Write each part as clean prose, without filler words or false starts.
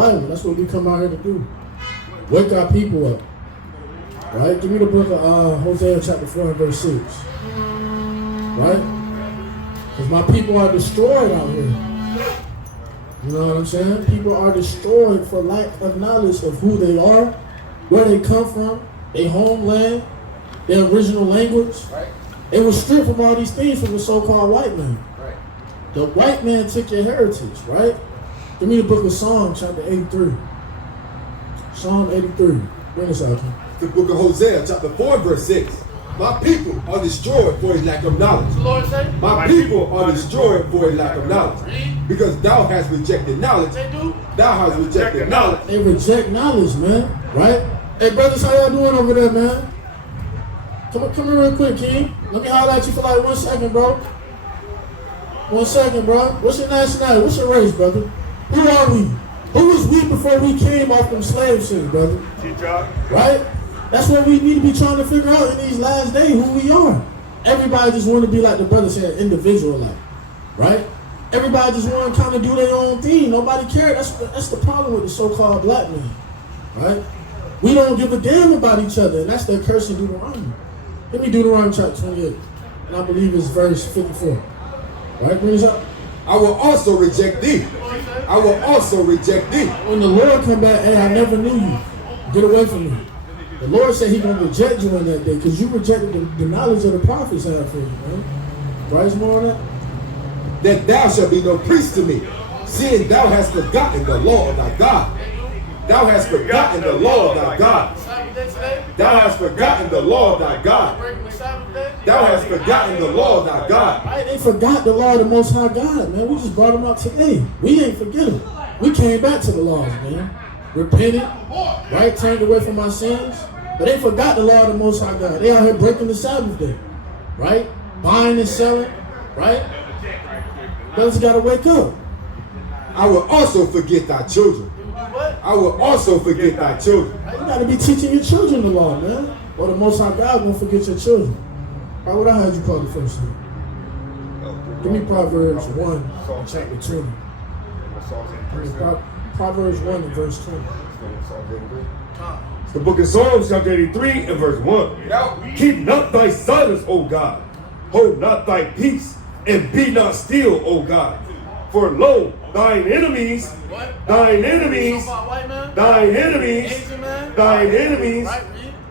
Bible. That's what we come out here to do. Wake our people up. Right? Give me the book of Hosea chapter 4 and verse 6. Right? Because my people are destroyed out here. You know what I'm saying? People are destroyed for lack of knowledge of who they are, where they come from, their homeland, their original language. Right. It was stripped from all these things from the so-called white man. Right. The white man took your heritage, right? Give me the book of Psalms, chapter 83. Psalm 83. Bring this out, King. The book of Hosea, chapter 4, verse 6. My people are destroyed for a lack of knowledge. The Lord say, My people are destroyed for a lack of knowledge. Because thou hast rejected knowledge. they do. Thou hast rejected knowledge. They reject knowledge, man. Right? Hey, brothers, how y'all doing over there, man? Come here real quick, King. Let me holler at you for like 1 second, bro. 1 second, bro. What's your nationality? What's your race, brother? Who are we? Who was we before we came off them slave ships, brother? Right? That's what we need to be trying to figure out in these last days, who we are. Everybody just want to be like the brother said, individual like, right? Everybody just want to kind of do their own thing. Nobody cares. That's the problem with the so-called black man, right? We don't give a damn about each other, and that's the curse in Deuteronomy. Give me Deuteronomy chapter 28, and I believe it's verse 54. Right? Bring this up. I will also reject thee. I will also reject thee. When the Lord come back, hey, I never knew you. Get away from me. The Lord said He's gonna reject you on that day because you rejected the knowledge of the prophets had for you, man. Right, more on that? That thou shalt be no priest to me, seeing thou hast forgotten the law of thy God. Thou hast forgotten the law of thy God. Thou hast forgotten the law of thy God. Thou hast forgotten the law of thy God. Right? They forgot the law of the Most High God, man. We just brought them out today. We ain't forget them. We came back to the laws, man. Repented, right? Turned away from our sins. But they forgot the law of the Most High God. They out here breaking the Sabbath day, right? Buying and selling, right? Brothers gotta wake up. I will also forget thy children. I will also forget thy children. You gotta be teaching your children the law, man. Or the Most High God won't forget your children. All right, what I heard you call the first thing? Give me Proverbs 1, chapter 20. Proverbs 1 and verse 20. The book of Psalms, chapter 83 and verse 1. Keep not thy silence, O God. Hold not thy peace, and be not still, O God. For lo, thine enemies,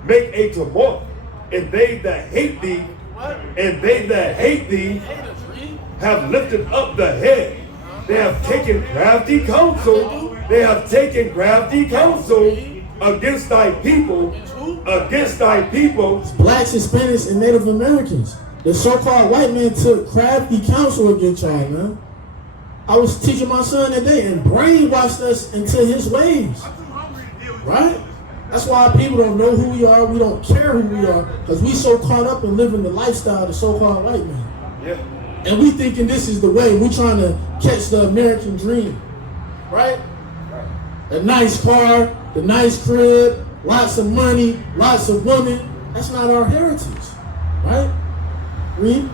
make a tumult, and they that hate thee, have lifted up the head. They have taken crafty counsel. They have taken crafty counsel against thy people. Blacks, Hispanics, and Native Americans. The so-called white man took crafty counsel against y'all, man. I was teaching my son that day and brainwashed us into his ways. Right? That's why people don't know who we are. We don't care who we are because we so caught up in living the lifestyle of the so-called white man. Yeah. And we thinking this is the way. We trying to catch the American dream. Right? The nice car, the nice crib, lots of money, lots of women. That's not our heritage. Right? Read.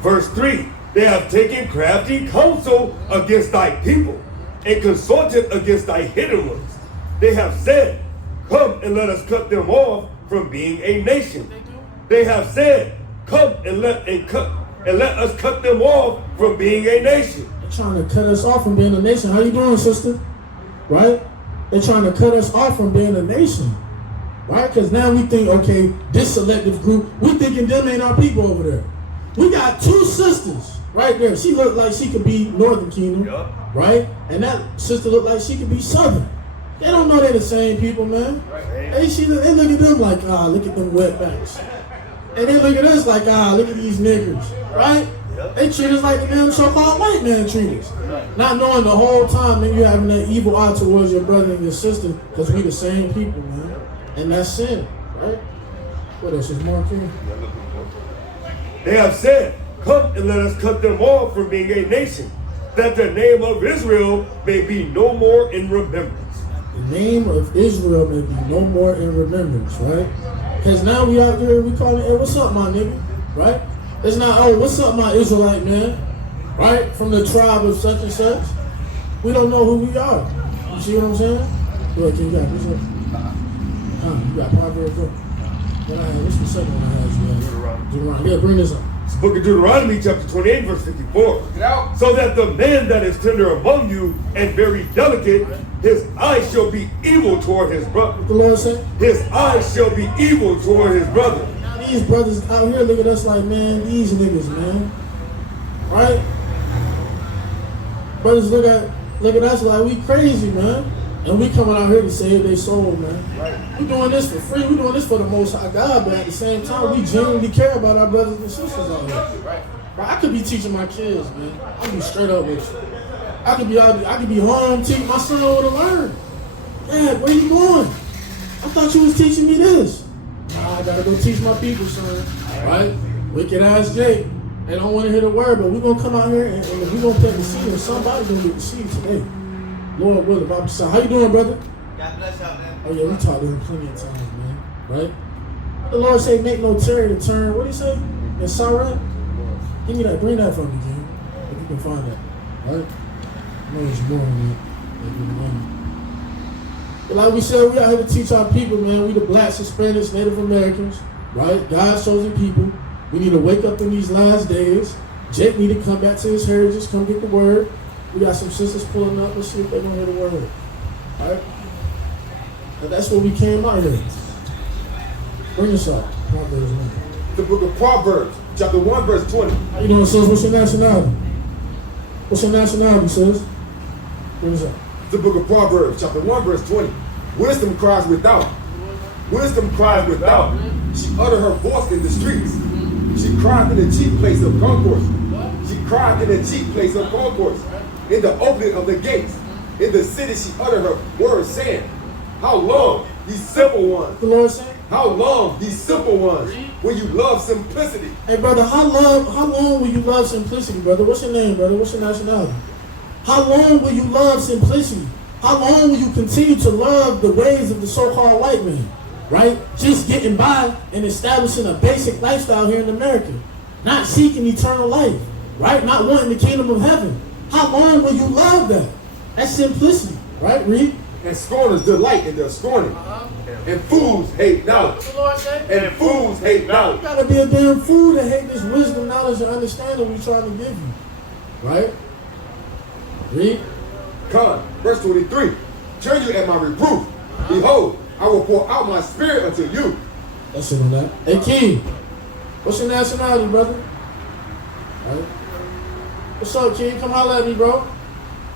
Verse 3. They have taken crafty counsel against thy people and consulted against thy hidden ones. They have said, come and let us cut them off from being a nation. They have said, come and let us cut them off from being a nation. They're trying to cut us off from being a nation. How you doing, sister? Right? They're trying to cut us off from being a nation. Right? Because now we think, okay, this selective group, we thinking them ain't our people over there. We got two sisters right there. She looked like she could be Northern Kingdom, right? And that sister looked like she could be Southern. They don't know they're the same people, man. They look at them like, look at them wetbacks. And they look at us like, look at these niggers, right? They treat us like the damn so-called white man treat us. Not knowing the whole time, man, you're having that evil eye towards your brother and your sister because we the same people, man. And that's sin, right? What else is more here? They have said, come and let us cut them off from being a nation, that the name of Israel may be no more in remembrance. The name of Israel may be no more in remembrance, right? Because now we out there, we calling, hey, what's up, my nigga, right? It's not, oh, what's up, my Israelite man, right? From the tribe of such and such. We don't know who we are. You see what I'm saying? Go ahead, King. You got this up. You got Proverbs up. What's the second one I had you at? Deuteronomy. Yeah, bring this up. It's the book of Deuteronomy, chapter 28, verse 54. So that the man that is tender among you and very delicate, his eyes shall be evil toward his brother. What the Lord said? His eyes shall be evil toward his brother. Now these brothers out here look at us like, man, these niggas, man. Right? Brothers look at us like we crazy, man. And we coming out here to save their soul, man. Right. We doing this for free. We doing this for the Most High God, but at the same time, we genuinely care about our brothers and sisters out here. Right. Bro, I could be teaching my kids, man. I could be straight up with you. I could be home teaching my son what to learn. Dad, where you going? I thought you was teaching me this. Nah, I gotta go teach my people, son. Right? Wicked ass Jake. They don't want to hear the word, but we're gonna come out here and we're gonna plant the seed, and somebody's gonna get the seed today. Lord willing, Bible said, how you doing, brother? God bless y'all, man. Oh yeah, we talked to him plenty of times, man. Right? The Lord say, make no tarry to turn. What did he say? In Sarah? Give me that. Bring that from me, King. If you can find that. Right? I know what you're doing, man. But like we said, we out here to teach our people, man. We the blacks, Hispanics, Native Americans, right? God's chosen people. We need to wake up in these last days. Jake need to come back to his heritage, come get the word. We got some sisters pulling up. Let's see if they're going to hear the word. All right? And that's what we came out here. Bring us up. Proverbs 1. The book of Proverbs, chapter 1, verse 20. How you doing, sis? What's your nationality? What's your nationality, sis? Bring us up. The book of Proverbs, chapter 1, verse 20. Wisdom cries without. Wisdom cries without. She uttered her voice in the streets. She cried in the chief place of concourse. She cried in the chief place of concourse. In the opening of the gates. In the city she uttered her words, saying, how long, ye simple ones? The Lord said, how long, ye simple ones, will you love simplicity? hey, brother, how long will you love simplicity, brother? What's your name, brother? What's your nationality? How long will you love simplicity? How long will you continue to love the ways of the so-called white man? Right? Just getting by and establishing a basic lifestyle here in America. Not seeking eternal life. Right? Not wanting the kingdom of heaven. How long will you love that? That's simplicity. Right? Read. And scorners delight in their scorning. And fools hate knowledge. The Lord said? And fools hate knowledge. You gotta be a damn fool to hate this wisdom, knowledge, and understanding we're trying to give you. Right? Read. Come, verse 23. Turn you at my reproof. Behold, I will pour out my spirit unto you. That's it on that. Hey, King. What's your nationality, brother? All right. What's up, King? Come holler at me, bro.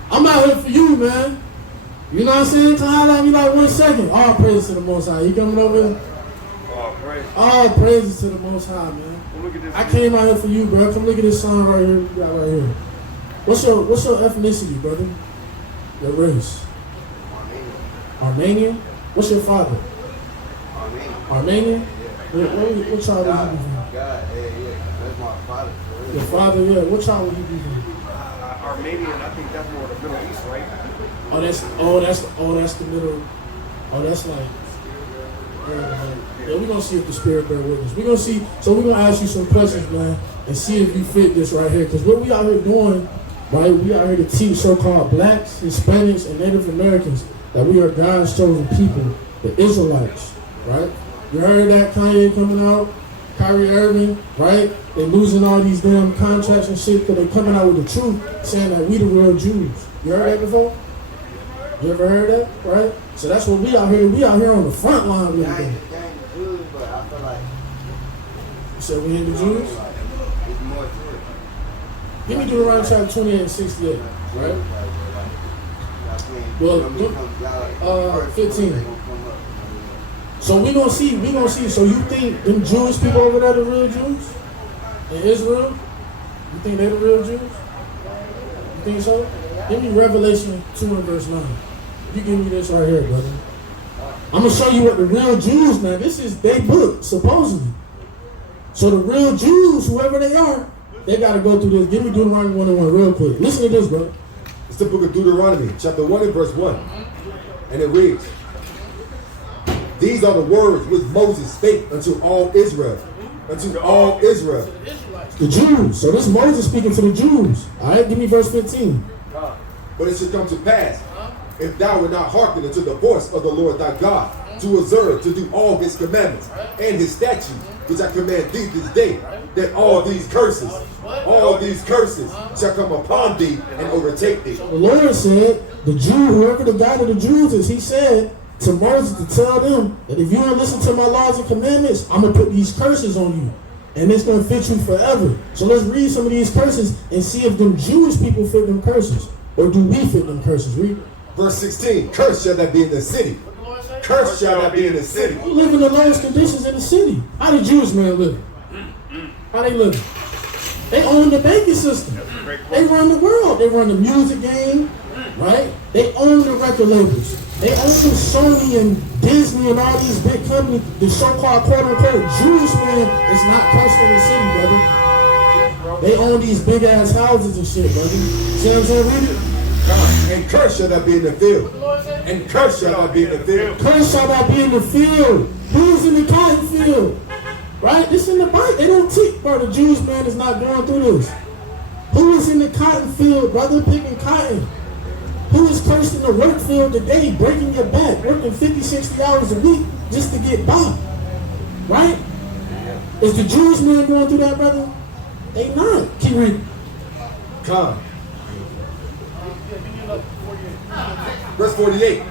I'm out here for you, man. You know what I'm saying? Come holler at me like 1 second. All praises to the Most High. You coming over here? All praises to the Most High, man. Look at this. I came out here for you, bro. Come look at this sign right here. You got right here. What's your ethnicity, brother? Your race? Armenian? What's your father? Armenian? What tribe would you be from? God, yeah. That's my father. Your father, yeah. What tribe would you be from? Armenian, I think that's more the Middle East, right? That's the middle. Oh, that's like. Yeah, we're gonna see if the spirit bear witness. We're gonna see. So we're gonna ask you some questions, man, and see if you fit this right here. Because what we out here doing, right? We out here to teach so-called blacks, Hispanics, and Native Americans that we are God's chosen people, the Israelites, right? You heard that Kanye coming out, Kyrie Irving, right? They losing all these damn contracts and shit because they coming out with the truth, saying that we the real Jews. You heard that before? You ever heard that? Right? So that's what we out here. We out here on the front line with I them. ain't the Jews, but I feel like You said we ain't the Jews? it's more to it. Give me Deuteronomy chapter 28 and 68, right? Well, 15. So we gonna see. So you think them Jewish people over there the real Jews? In Israel? You think they the real Jews? You think so? Give me Revelation 2 and verse 9. You give me this right here, brother. I'm gonna show you what the real Jews, man. This is their book, supposedly. So the real Jews, whoever they are, they gotta go through this. Give me Deuteronomy 1 and 1 real quick. Listen to this, bro. It's the book of Deuteronomy, chapter 1 and verse 1. And it reads, these are the words which Moses spake unto all Israel. Unto all Israel. The Jews. So this is Moses speaking to the Jews. All right, give me verse 15. But it shall come to pass, if thou wilt not hearken unto the voice of the Lord thy God, to observe, to do all his commandments and his statutes, which I command thee this day, that all these curses shall come upon thee and overtake thee. The Lord said, the Jew, whoever the God of the Jews is, he said to Moses to tell them that if you don't listen to my laws and commandments, I'm going to put these curses on you. And it's going to fit you forever. So let's read some of these curses and see if them Jewish people fit them curses. Or do we fit them curses? Read. Verse 16, cursed shall that be in the city. Cursed shall that be in the city. We live in the lowest conditions in the city. How do Jewish men live? How they live? They own the banking system. They run the world. They run the music game, right? They own the record labels. They own Sony and Disney and all these big companies. The so-called quote-unquote Jewish man is not cursed in the city, brother. They own these big-ass houses and shit, brother. See what I'm saying? Read it. And cursed shall that be in the field. And cursed shall that be in the field. Cursed shall that be in the field. Who's in the cotton field? Right? This in the Bible. They don't teach, bro. The Jewish man is not going through this. Who is in the cotton field, brother, picking cotton? Who is cursed in the work field today, breaking your back, working 50, 60 hours a week just to get by? Right? Is the Jewish man going through that, brother? They not. Keep reading. Come. Verse 48.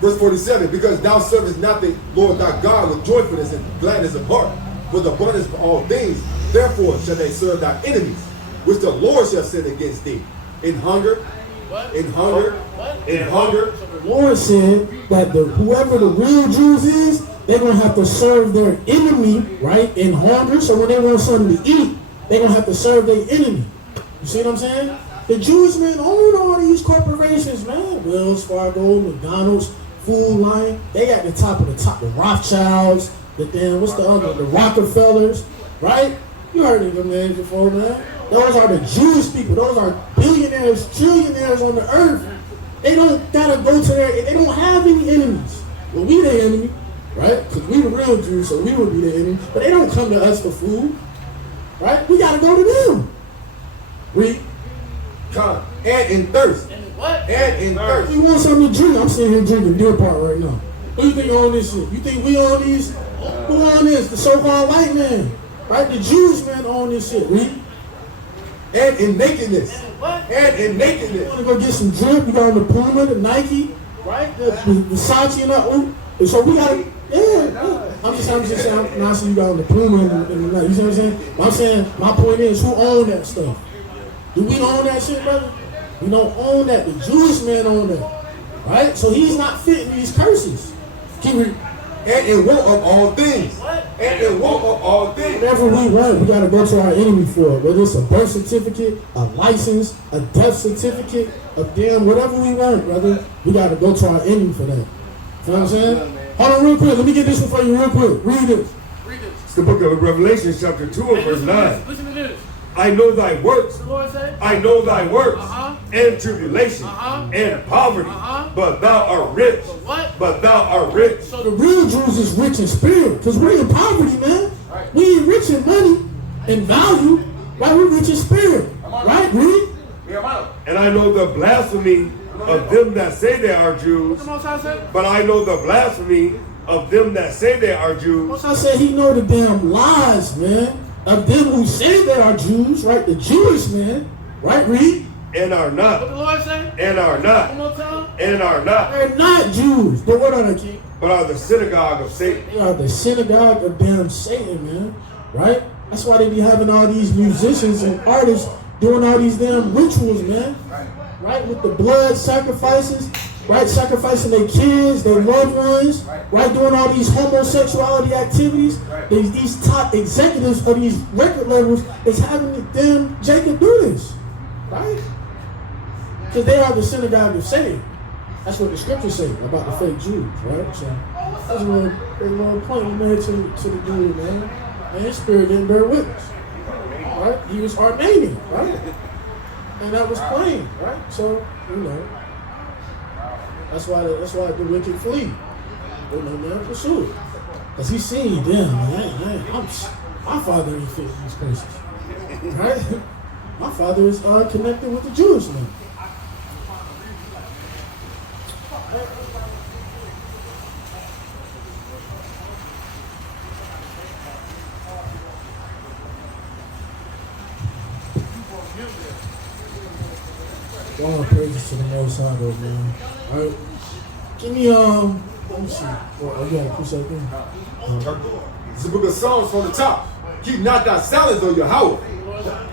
Verse 47. Because thou servest not the Lord thy God with joyfulness and gladness of heart, with abundance for all things, therefore shall they serve thy enemies, which the Lord shall send against thee, in hunger, in hunger, in hunger. So the Lord said that whoever the real Jews is, they're going to have to serve their enemy, right, in hunger. So when they want something to eat, they're going to have to serve their enemy. You see what I'm saying? The Jewish men own all these corporations, man. Wells Fargo, McDonald's, Food Lion. They got the top of the top. The Rothschilds, the Rockefellers, right? You heard of them names before, man. Those are the Jewish people. Those are billionaires, trillionaires on the earth. They don't gotta go to they don't have any enemies. Well, we the enemy, right? Because we the real Jews, so we would be the enemy. But they don't come to us for food, right? We gotta go to them. Read. Come. And in thirst. And in thirst. You want something to drink? I'm sitting here drinking Deer Park right now. Who you think own this shit? You think we own these? Who own this? The so-called white man, right? The Jewish man own this shit. Read. And in nakedness. And in nakedness. You want to go get some drip? You got the Puma, the Nike, right? The Versace and that. So we got to, yeah. I'm just saying, now see you got on the Puma and the Nike. You see what I'm saying? I'm saying, my point is, who own that stuff? Do we own that shit, brother? We don't own that. The Jewish man own that, right? So he's not fitting these curses. Keep reading. And in want of all things. And in want of all things. Whatever we want, we gotta go to our enemy for it. Whether it's a birth certificate, a license, a death certificate, a damn whatever we want, brother. We gotta go to our enemy for that. You know what I'm saying? Hold on real quick. Let me get this one for you real quick. Read this. It's the book of Revelation, chapter 2 and verse 9. Listen to this. I know thy works. The Lord said, I know thy works, and tribulation, and poverty, but thou art rich. What? But thou art rich. So the real Jews is rich in spirit, because we're in poverty, man. We ain't rich in money and value, right? We're rich in spirit, right? Read. And I know the blasphemy of them that say they are Jews. Come on, Sasha. But I know the blasphemy of them that say they are Jews. Once I said he know the damn lies, man, of them who say they are Jews, right? The Jewish man, right? Read. And are What not. the Lord say? And are One not. more time. And are not. They're not Jews. But what are they, King? But are the synagogue of Satan. They are the synagogue of damn Satan, man. Right? That's why they be having all these musicians and artists doing all these damn rituals, man. Right? With the blood sacrifices, right? Sacrificing their kids, their loved ones, right? Doing all these homosexuality activities. These top executives of these record labels is having them Jacob do this, right? Because they are the synagogue of Satan. That's what the scriptures say about the fake Jews, right? So that's a little point we made to the dude, man. And his spirit didn't bear witness, right? He was Armenian, right? And that was plain, right? So, you know, that's why the wicked flee. You know, man, pursue it. Because he seen, damn, man, my father ain't fit these places, right? My father is connected with the Jewish man. All praises to the Most High, though, man. All right. Give me, let me see. Oh, you got a preset thing? This is the book of Psalms from the top. Keep not thy silence, O Yahweh.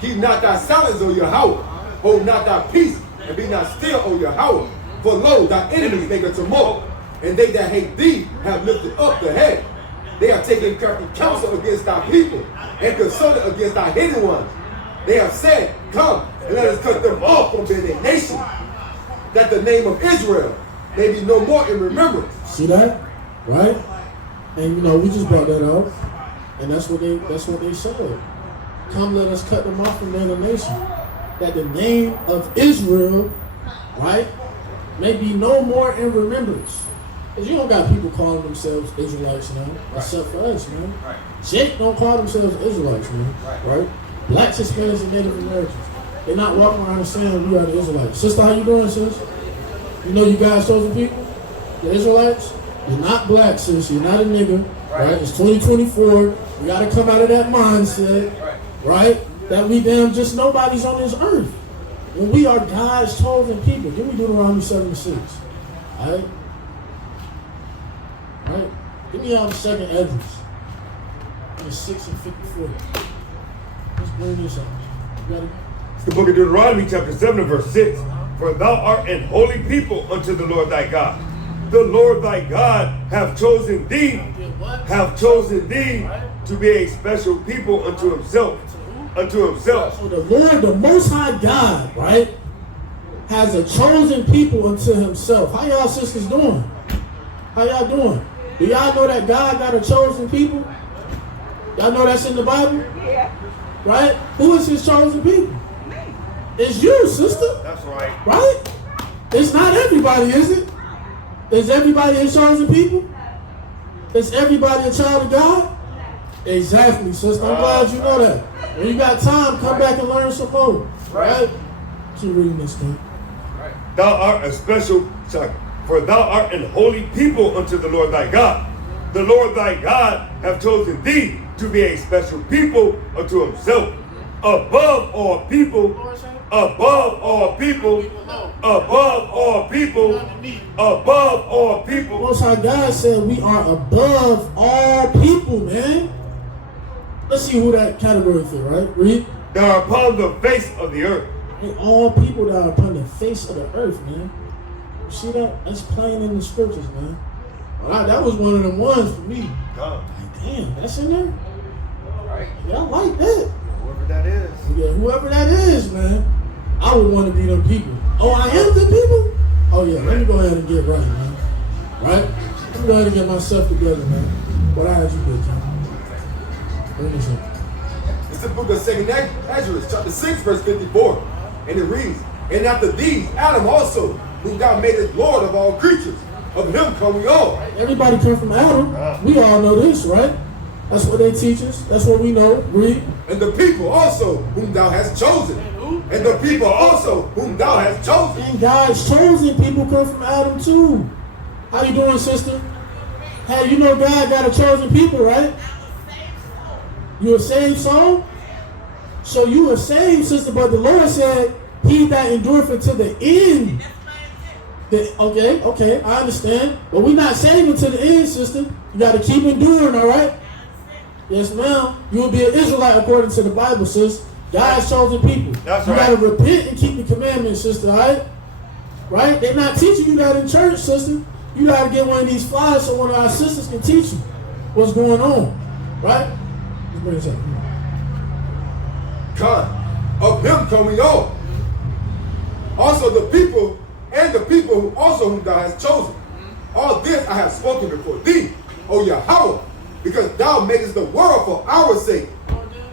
Keep not thy silence, O Yahweh. Hold not thy peace, and be not still, O Yahweh. For lo, thy enemies make a tumult, and they that hate thee have lifted up the head. They have taken crafty counsel against thy people, and consulted against thy hidden ones. They have said, come, and let us cut them off from their nation, that the name of Israel may be no more in remembrance. See that? Right? And you know, we just brought that out. And that's what they said. Come, let us cut them off from their nation. That the name of Israel, right, may be no more in remembrance. Because you don't got people calling themselves Israelites now, except for us, man. Jake don't call themselves Israelites, man. Right? Blacks, Hispanics, and Native Americans. They're not walking around saying we are the Israelites. Sister, how you doing, sis? You know you guys chosen people? The Israelites? You're not black, sis. You're not a nigga. Right? It's 2024. We got to come out of that mindset. Right? That we damn just nobody's on this earth. When we are God's chosen people. Give me Deuteronomy 7:6. Alright? Alright? Give me the second Esdras. 6 and 54. Let's bring this up. You got it? It's the book of Deuteronomy, chapter 7 and verse 6. For thou art an holy people unto the Lord thy God. The Lord thy God have chosen thee to be a special people unto himself. So the Lord, the Most High God, right, has a chosen people unto himself. How y'all sisters doing? How y'all doing? Do y'all know that God got a chosen people? Y'all know that's in the Bible? Yeah. Right? Who is his chosen people? It's you, sister. That's right. Right? It's not everybody, is it? Is everybody his chosen people? Is everybody a child of God? Exactly, sister. I'm glad you know that. When you got time, come back and learn some more. Right? Keep reading this thing. Thou art a special, for thou art an holy people unto the Lord thy God. The Lord thy God have chosen thee to be a special people unto himself, above all people, above all people, above all people, above all people. Most High God said we are above all people, man. Let's see who that category fit, right? Read. That are upon the face of the earth. And all people that are upon the face of the earth, man. You see that? That's plain in the scriptures, man. Well, that was one of them ones for me. Like, damn, that's in there? Yeah, I like that. Whoever that is. Yeah, whoever that is, man. I would want to be them people. Oh, I am the people? Oh, yeah, let me go ahead and get right, man. Right? Let me go ahead and get myself together, man. What I had you do, John? Bring this up. It's the book of 2nd Esdras, chapter 6, verse 54. And it reads, and after these, Adam also, whom thou madest Lord of all creatures. Of him come we all. Everybody come from Adam. We all know this, right? That's what they teach us. That's what we know. Read. And the people also whom thou hast chosen. And the people also whom thou hast chosen. And God's chosen people come from Adam too. How you doing, sister? Hey, you know God got a chosen people, right? You a saved soul? So you a saved, sister, but the Lord said, he that endureth unto the end. Okay, I understand. But we're not saving to the end, sister. You got to keep enduring, all right? Yes, ma'am. You will be an Israelite according to the Bible, sis. God's chosen people. That's you right. got to repent and keep the commandments, sister, all right? Right? They're not teaching you that in church, sister. You got to get one of these flyers so one of our sisters can teach you what's going on, right? Let's bring this up. God, of him come we all. Also the people, and the people who also whom thou hast chosen. All this I have spoken before thee, O Yahweh, because thou makest the world for our sake.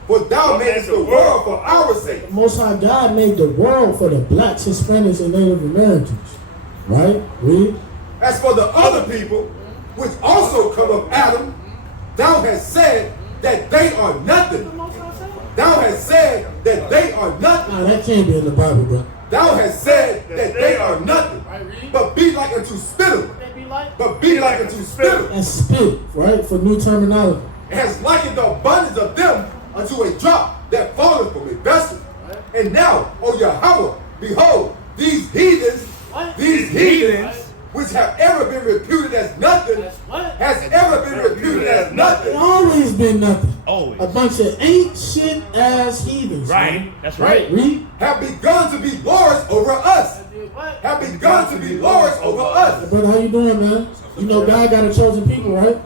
For thou makest the world for our sake. The Most High God made the world for the blacks, Hispanics, and Native Americans. Right? Read. As for the other people, which also come of Adam, thou hast said that they are nothing. Thou hast said that they are nothing. Nah, that can't be in the Bible, bro. Thou hast said that they are nothing, Right, read. but be like unto spittle. They be like But be like unto spittle. and spit, right? For new terminology. And has likened the abundance of them unto a drop that falleth from a vessel. And now, O Yahweh, behold, these heathens, What? these heathens, which have ever been reputed as nothing, That's what? has ever been reputed as It nothing. always been nothing. Always. A bunch of ain't shit ass heathens. Right. Man. That's right. Read. Have begun to be lords over us. What? Have begun to be lords over us. Brother, how you doing, man? You know God got a chosen people, right?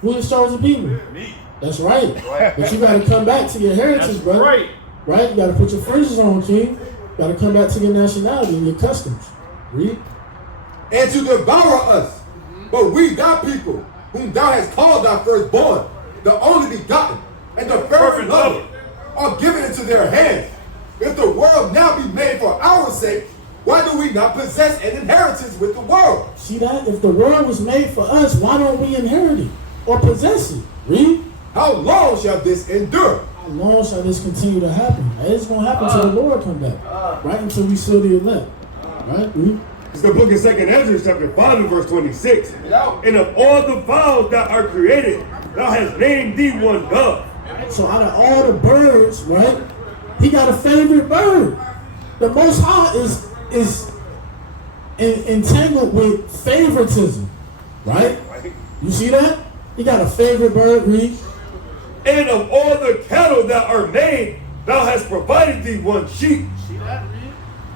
Who is chosen people? Me. That's right. But you got to come back to your heritage, That's brother. right. Right? You got to put your fringes on, king. Got to come back to your nationality and your customs. Read. And to devour us. But we thy people, whom thou hast called thy firstborn, the only begotten, and the fervent lover, are given into their hands. If the world now be made for our sake, why do we not possess an inheritance with the world? See that? If the world was made for us, why don't we inherit it or possess it? Read. How long shall this endure? How long shall this continue to happen? It's going to happen until the Lord come back. Right? Until we seal the elect. Right? Read. It's the book of 2nd Ezra, chapter 5 and verse 26. And of all the fowls that are created, thou hast named thee one dove. So out of all the birds, right, he got a favorite bird. The Most High is entangled with favoritism, right? You see that? He got a favorite bird, read. And of all the cattle that are made, thou hast provided thee one sheep. See that, read?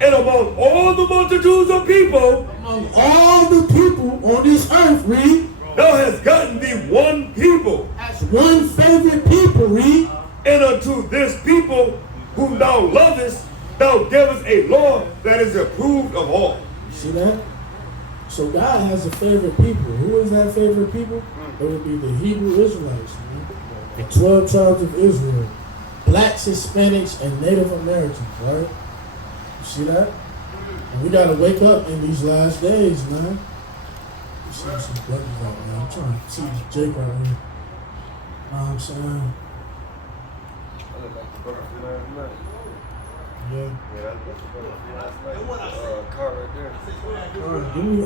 And among all the multitudes of people, Among all the people on this earth, read, thou hast gotten thee one people. as one favorite people, read. And unto this people whom thou lovest, thou givest a law that is approved of all. See that? So God has a favorite people. Who is that favorite people? It would be the Hebrew Israelites, man. The 12 tribes of Israel. Blacks, Hispanics, and Native Americans, right? You see that? And we gotta wake up in these last days, man. You see some brothers out there. I'm trying to see Jake right here. Know what I'm saying? I look like the brother from last night. Yeah. Yeah, that's the brother from last night. Car right there. Alright, give me,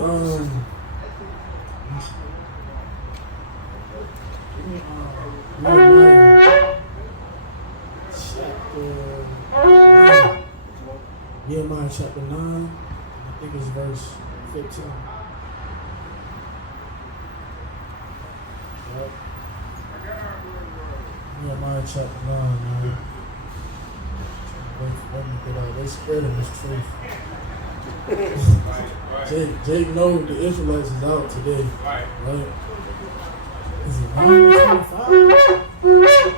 Nehemiah chapter 9, I think it's verse 15. Yep. Nehemiah chapter 9, man. Let me get out. They spread of this truth. Jake knows the Israelites is out today. Right? Is it 9 and 25?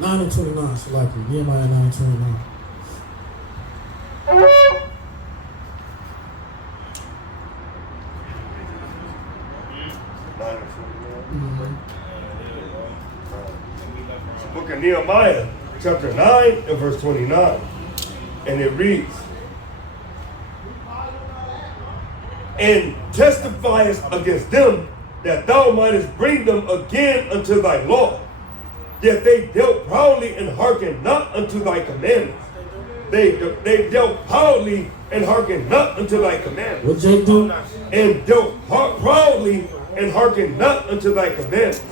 9 and 29, so likely. Nehemiah 9 and 29. Book of Nehemiah, chapter 9 and verse 29. And it reads, and testifiest against them that thou mightest bring them again unto thy law. Yet they dealt proudly and hearkened not unto thy commandments. They dealt proudly and hearkened not unto thy commandments. What Jake do? And dealt proudly and hearkened not unto thy commandments,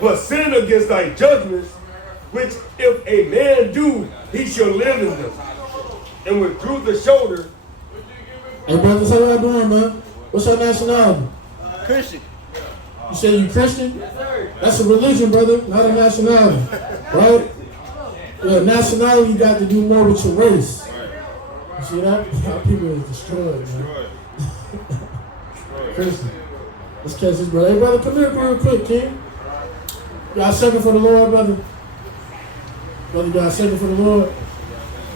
but sinned against thy judgments, which if a man do, he shall live in them. And withdrew the shoulder. Hey brothers, how y'all doing, man? What's your nationality? Christian. You say you Christian? That's a religion, brother, not a nationality. Right? Yeah, nationality you got to do more with your race. You see that? How people is destroyed, man. Christian. Let's catch this, brother. Hey, brother, come here real quick, King. Y'all second for the Lord, brother? Brother, y'all second for the Lord?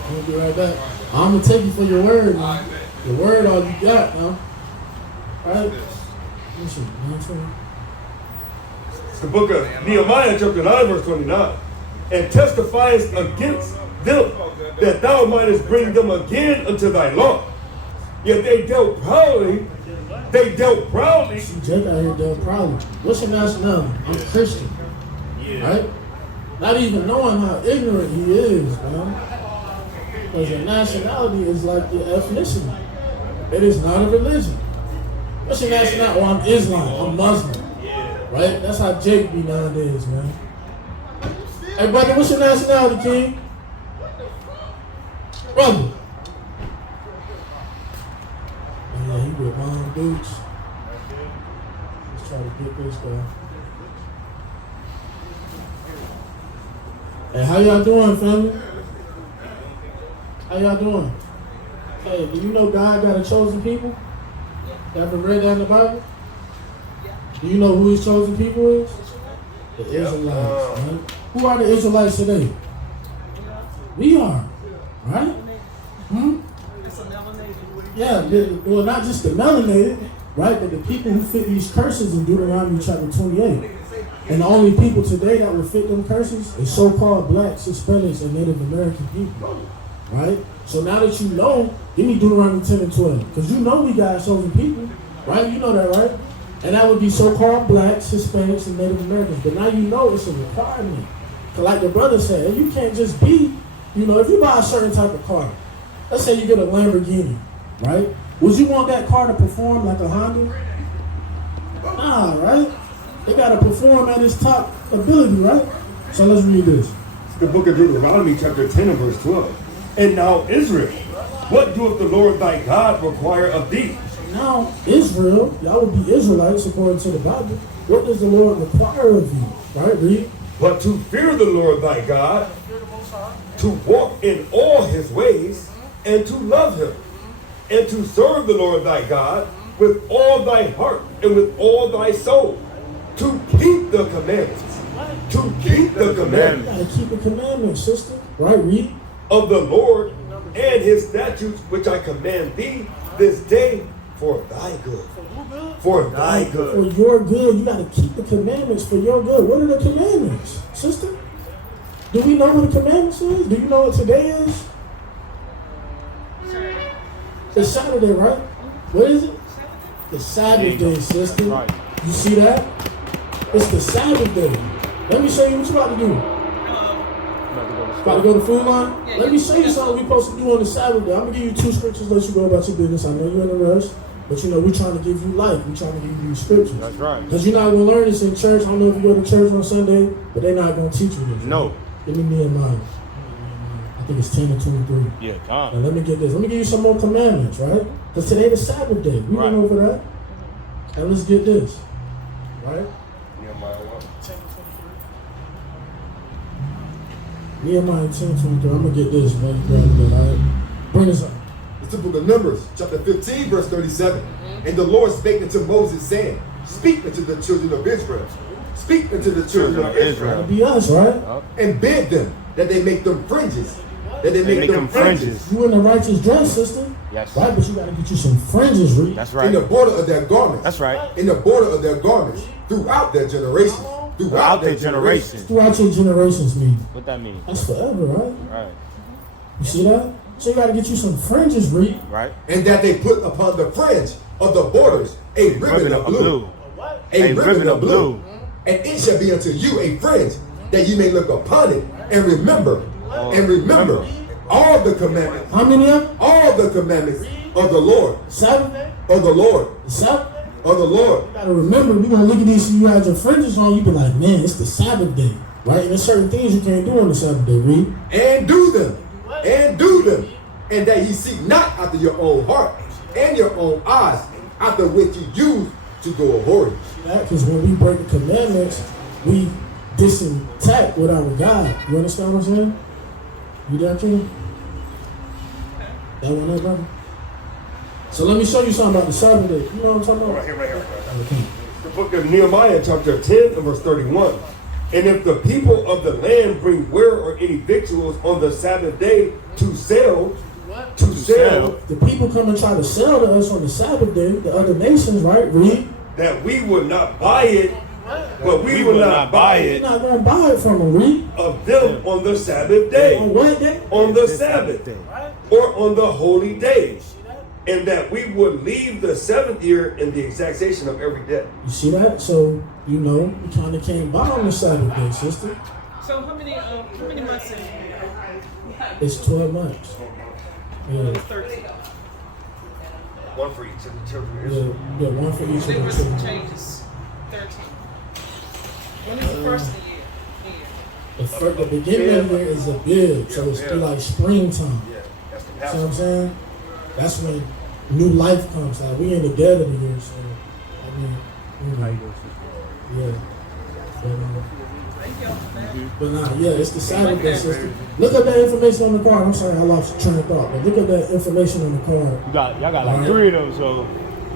I'm gonna be right back. I'm gonna take you for your word, man. Your word, all you got, man. Right? Listen, man. It's the book of Nehemiah, chapter 9, verse 29. And testifiest against them that thou mightest bring them again unto thy law. Yet they dealt proudly. They dealt proudly. See, Jake out here dealt proudly. What's your nationality? I'm Christian. Right? Not even knowing how ignorant he is, man. Because your nationality is like your ethnicity. It is not a religion. What's your nationality? Oh, I'm Islam. I'm Muslim. Right? That's how Jake be nowadays, man. Hey, brother, what's your nationality, King? Brother. Yeah, he with Mom Dukes. Let's try to get this guy. Hey, how y'all doing, family? How y'all doing? Hey, do you know God got a chosen people? You ever read that in the Bible? Do you know who his chosen people is? The Israelites, right? Who are the Israelites today? We are, right? Yeah, well, not just the melanated, right? But the people who fit these curses in Deuteronomy chapter 28. And the only people today that will fit them curses is so-called blacks, Hispanics, and Native American people, right? So now that you know, give me Deuteronomy 10 and 12. Because you know we got chosen people, right? You know that, right? And that would be so-called blacks, Hispanics, and Native Americans. But now you know it's a requirement. Because like the brother said, you can't just be, you know, if you buy a certain type of car, let's say you get a Lamborghini, right? Would you want that car to perform like a Honda? Nah, right? They got to perform at its top ability, right? So let's read this. It's the book of Deuteronomy chapter 10 and verse 12. And now Israel, what doeth the Lord thy God require of thee? Now Israel, y'all would be Israelites according to the Bible. What does the Lord require of you? Right, read. But to fear the Lord thy God, to walk in all his ways, and to love him, and to serve the Lord thy God with all thy heart and with all thy soul, to keep the commandments, to keep the commandments. You gotta keep the commandments, sister. Right, read. Of the Lord and his statutes which I command thee this day for thy good. For thy good. For your good. You gotta keep the commandments for your good. What are the commandments, sister? Do we know what the commandments is? Do you know what today is? It's Saturday, right? What is it? The Sabbath day, sister. Right. You see that? It's the Sabbath day. Let me show you what you about to do. About to go to Food Line? Let me show you something we're supposed to do on the Sabbath day. I'm going to give you 2 scriptures, let you go about your business. I know you're in a rush, but you know, we're trying to give you life. We're trying to give you scriptures. That's right. Because you're not going to learn this in church. I don't know if you go to church on Sunday, but they're not going to teach you this. No. Give me Nehemiah. I think it's 10 and 23. Yeah, Now Tom. let me get this. Let me give you some more commandments, right? Because today is Sabbath day. We Right. went over that. And let's get this, right? Nehemiah 10:23. I'm going to get this, man. All right? Bring this up. It's the book of Numbers, chapter 15, verse 37. And the Lord spake unto Moses, saying, Speak unto the children of Israel. Speak unto the children of Israel. That'll be us, right? And bid them that they make them fringes. That they make them fringes. You in the righteous dress, sister. Yes. Right, but you got to get you some fringes, Reed. That's In right. the border of their garments. That's right. In the border of their garments. Throughout their generations. Throughout their generations. Throughout your generations, mean. What that mean? That's forever, right? Right. You see that? So you got to get you some fringes, Reed. Right. And that they put upon the fringe of the borders a ribbon of blue. A ribbon of blue. And it shall be unto you a fringe, that you may look upon it and remember. And remember all the commandments. How many of them? All the commandments of the Lord. 7? Of the Lord. 7? Of the Lord. You got to remember, we're going to look at these, you had your fringes on, you be like, man, it's the Sabbath day. Right? And there's certain things you can't do on the Sabbath day, Reed. And do them. And do them. And that ye seek not after your own heart and your own eyes, after which ye use to go a-whoring. Because when we break the commandments, we disintact with our God. You understand what I'm saying? You there, King? That one there, brother? So let me show you something about the Sabbath day. You know what I'm talking about? Right here, right here. Okay. The book of Nehemiah chapter 10 and verse 31. And if the people of the land bring ware or any victuals on the Sabbath day to sell, The people come and try to sell to us on the Sabbath day, the other nations, right? Read. that we would not buy it, but we will not buy You're it not going to buy it from them, Read. of them on the Sabbath day, On what day? on the Sabbath day, or on the holy days, and that we would leave the 7th year in the exaction of every debt. You see that? So, you know, we kind of can't buy on the Sabbath day, sister. So how many months is it? It's 12 months. Yeah. It's 13. One for each of the children. Yeah, one for each of There them were some children. changes. 13. When is the first of the year? The beginning of the year is a bid, so it's Yeah. still like springtime. Yeah, that's the See what I'm Passover. saying? That's when new life comes out. We in the dead of the year, so I mean, yeah. But nah, yeah, it's the Saturday sister. Look up that information on the card. I'm sorry, I lost train of thought, but look up that information on the card. Y'all got like Alright. 3 of them, so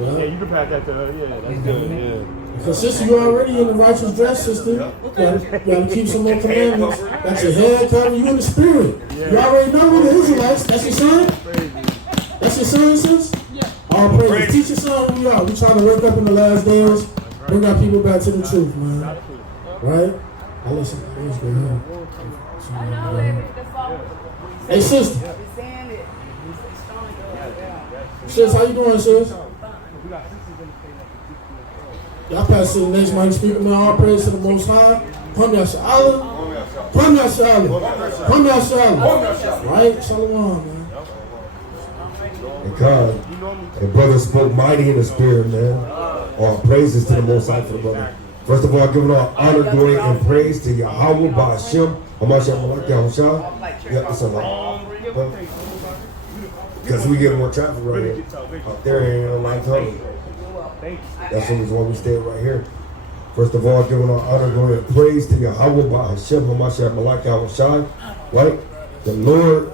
Yeah. yeah, you can pass that to her. Yeah, that's good. Yeah. Because sister, you already in the righteous dress, sister. You gotta keep some more commandments. That's your head covered. You in the spirit. You already know who the Israelites. That's your son. That's your son, sis. All praise. Teach your son who we are. We trying to wake up in the last days. Bring our people back to the truth, man. Right? I listen. Let's go ahead. Hey, sister. Sis, how you doing, sis? Y'all pass to the next mic speaker, man. All praise to the Most High. Come ya Sha'ala. Come ya Sha'ala. Come ya Sha'ala. Right? Shalom, man. And God, the brother spoke mighty in the spirit, man. All praises to the Most High for the brother. First of all, giving all honor, glory, and praise to Yahweh, Ba'ashem, Hamashiach, Malak, Yahushua. Yeah, it's a lot. Because we get more traffic right here. Out there ain't no light coming. That's the reason why we stay right here. First of all, giving all honor, glory, and praise to Yahweh, Ba'ashem, Hamashiach, Malak, Yahushua. Right? The Lord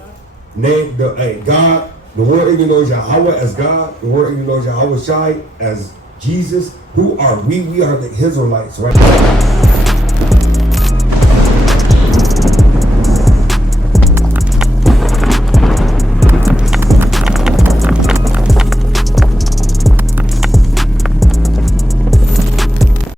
named God. The word even knows Yahweh as God. The word even knows Yahweh Shai as Jesus. Who are we? We are the Israelites, right?